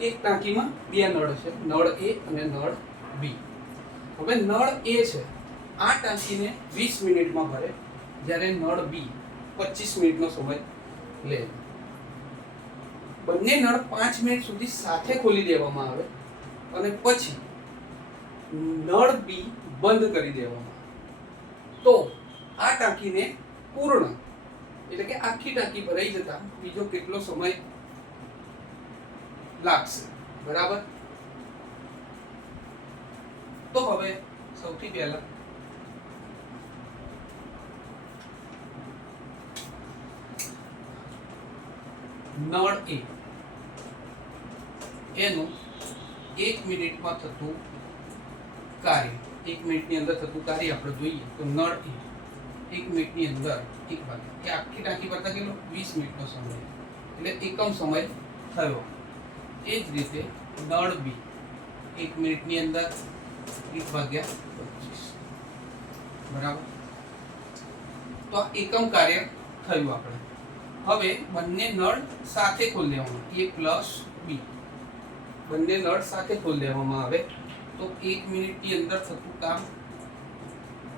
એક ટાંકીમાં બે નળ છે, નળ એ અને નળ બી. હવે નળ એ છે આ ટાંકીને 20 મિનિટમાં ભરે, જ્યારે નળ બી 25 મિનિટનો સમય લે. બંને નળ 5 મિનિટ સુધી સાથે ખોલી દેવામાં આવે અને પછી નળ બી બંધ કરી દેવામાં આવે તો આ ટાંકીને પૂર્ણ એટલે કે આખી ટાંકી ભરાઈ જતા બીજો કેટલો સમય લાગશે? બરાબર. તો હવે સૌથી પહેલા નળ એ એનું 1 મિનિટમાં થતું કાર્ય, 1 મિનિટની અંદર થતું કાર્ય આપણે જોઈએ તો નળ એ 1 મિનિટની અંદર 1 ભાગ્યા એ આખી ટાંકી ભરતા કેટલો 20 મિનિટનો સમય એટલે એકમ સમય થયો. એ જ રીતે નળ બી 1 મિનિટની અંદર 1 ભાગ્યા 25. બરાબર. તો આ એકમ કાર્ય થયું આપણે. હવે બંને નળ સાથે ખોલી દેવાના, એ પ્લસ બી બંને નળ સાથે ખોલી દેવામાં આવે તો 1 મિનિટની અંદર થતું કામ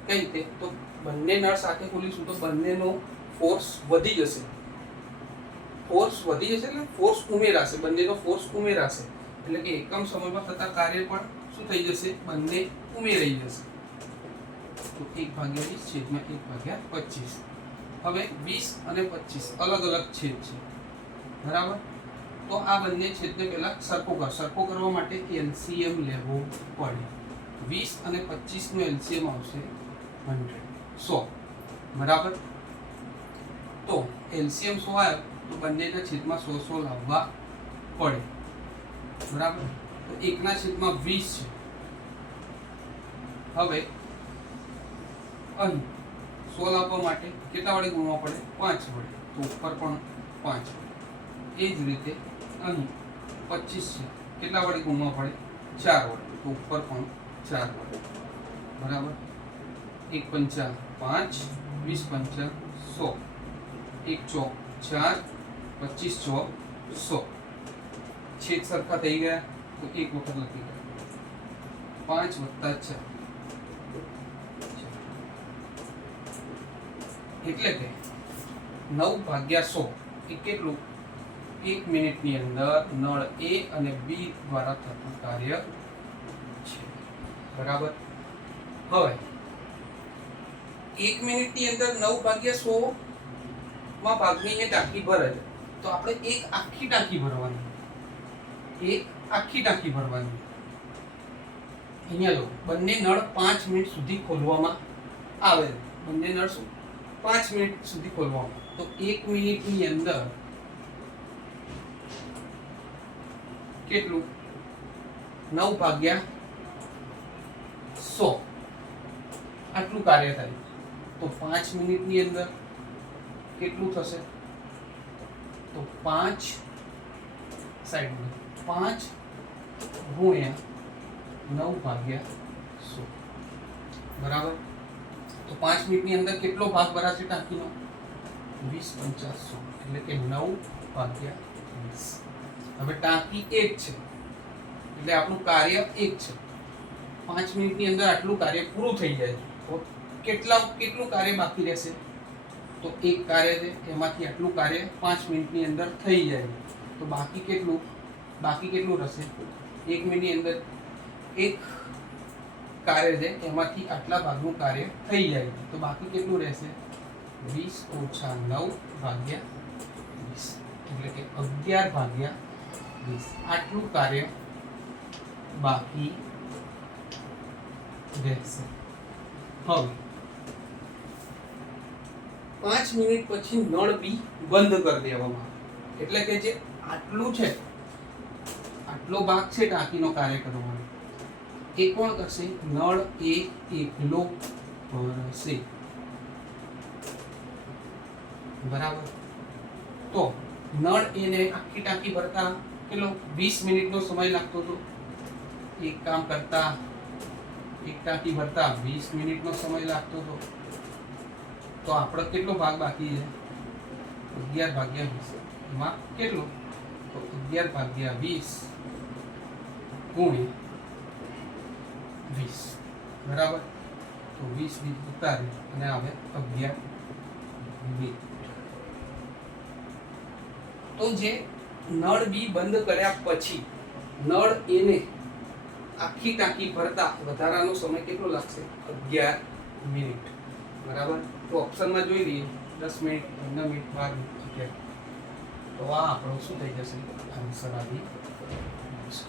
કઈ રીતે? તો બંને નળ સાથે ખોલીશું તો બંનેનો ફોર્સ વધી જશે, ફોર્સ વધી જશે એટલે ફોર્સ ઉમેરાશે, બંનેનો ફોર્સ ઉમેરાશે એટલે કે એકમ સમયમાં થતા કાર્ય પણ શું થઈ જશે? બંને ઉમેરાઈ જશે. તો 1/20 છેદમાં 1/25. હવે 20 અને 25 અલગ અલગ છેદ છે. બરાબર. તો આ બંને છેદને પહેલા સરખો કરવા માટે એલસીએમ લેવો પડે. 20 અને 25 નો એલસીએમ આવશે 100. બરાબર. તો એલસીએમ 100 આવ્યો તો બંનેના છેદમાં 100 લાવવા પડે. બરાબર. તો 1/20 છે. હવે અહીં 100 લાવવા માટે કેટલા વડે ગુણવા પડે? 5 વડે. તો ઉપર પણ 5. એ જ રીતે અહીં 25 છે, કેટલા વડે ગુણવા પડે? 4 વડે. તો ઉપર પણ 4 વડે. બરાબર. 1 પંચા 5, 20 પંચા 100, 1 ચોક 4, 25 ચોક 100. છેદ સરખા થઈ ગયા તો એક વખત લખી ગયા 5 + 4 એટલે કે 9/100 એ કેટલું? 1 મિનિટની અંદર નળ એ અને બી દ્વારા થતું કાર્ય છે. બરાબર. હવે 1 મિનિટની અંદર 9/100 માં ભાગની એ ટાંકી ભરે છે તો આપણે એક આખી ટાંકી ભરવાની, એક આખી ટાંકી ભરવાની. અહીંયા જો બંને નળ 5 મિનિટ સુધી ખોલવામાં આવે છે. બંને નળ શું 5 મિનિટ સુધી ખોલવામાં, તો 1 મિનિટની અંદર કેટલું? 9/100 આટલું કાર્ય થાય. તો 5 મિનિટની અંદર કેટલું થશે? તો 5 સાઈડમાં 5 ગુણ્યા 9/100. બરાબર. તો 5 મિનિટની અંદર કેટલો ભાગ ભરાશે ટાંકીનો? 20 પંચા 100 એટલે કે 9/20. હવે ટાંકી 1 છે એટલે આપણું કાર્ય 1 છે. 5 મિનિટની અંદર આટલું કાર્ય પૂરું થઈ જાય તો કેટલું કાર્ય બાકી રહેશે? તો એક કાર્ય છે એમાંથી આટલું કાર્ય 5 મિનિટની અંદર થઈ જાય તો બાકી કેટલું રહેશે? 1 મિનિટની અંદર એક કાર્ય છે એમાંથી આટલા ભાગનું કાર્ય થઈ જાય તો બાકી કેટલું રહેશે? 20 - 9/20 એટલે કે 11/20. આટલું કાર્ય બાકી રહેશે. હવે 5 મિનિટ પછી નળ બી બંધ કરી દેવામાં આવે એટલે કે જે આટલું છે, આટલો ભાગ છે ટાંકીનો કાર્ય કરવાનો એ કોણ કરશે? નળ એ એકલો ભરશે. બરાબર. તો નળ એને આખી ટાંકી ભરતા કેટલો 20 મિનિટનો સમય લાગતો હતો. એક કામ કરતા એક ટાંકી ભરતા 20 મિનિટનો સમય લાગતો હતો. તો આપણો કેટલો ભાગ બાકી છે? 11/20. એમાં કેટલો? તો 11/20 ગુણ્યા 20 બરાબર. તો 20 મિનિટ ઉતારી અને આવે 11 મિનિટ. તો જે નળ બી બંધ કર્યા પછી નળ એને આખી ટાંકી ભરતા વધારાનો સમય કેટલો લાગશે? 11 મિનિટ બરાબર. તો ઓપ્શનમાં જોઈ લઈએ 10 મિનિટ, 15 મિનિટ, 12 મિનિટ, 11. તો આ આપણો શું થઈ જશે? આન્સર આવી જશે.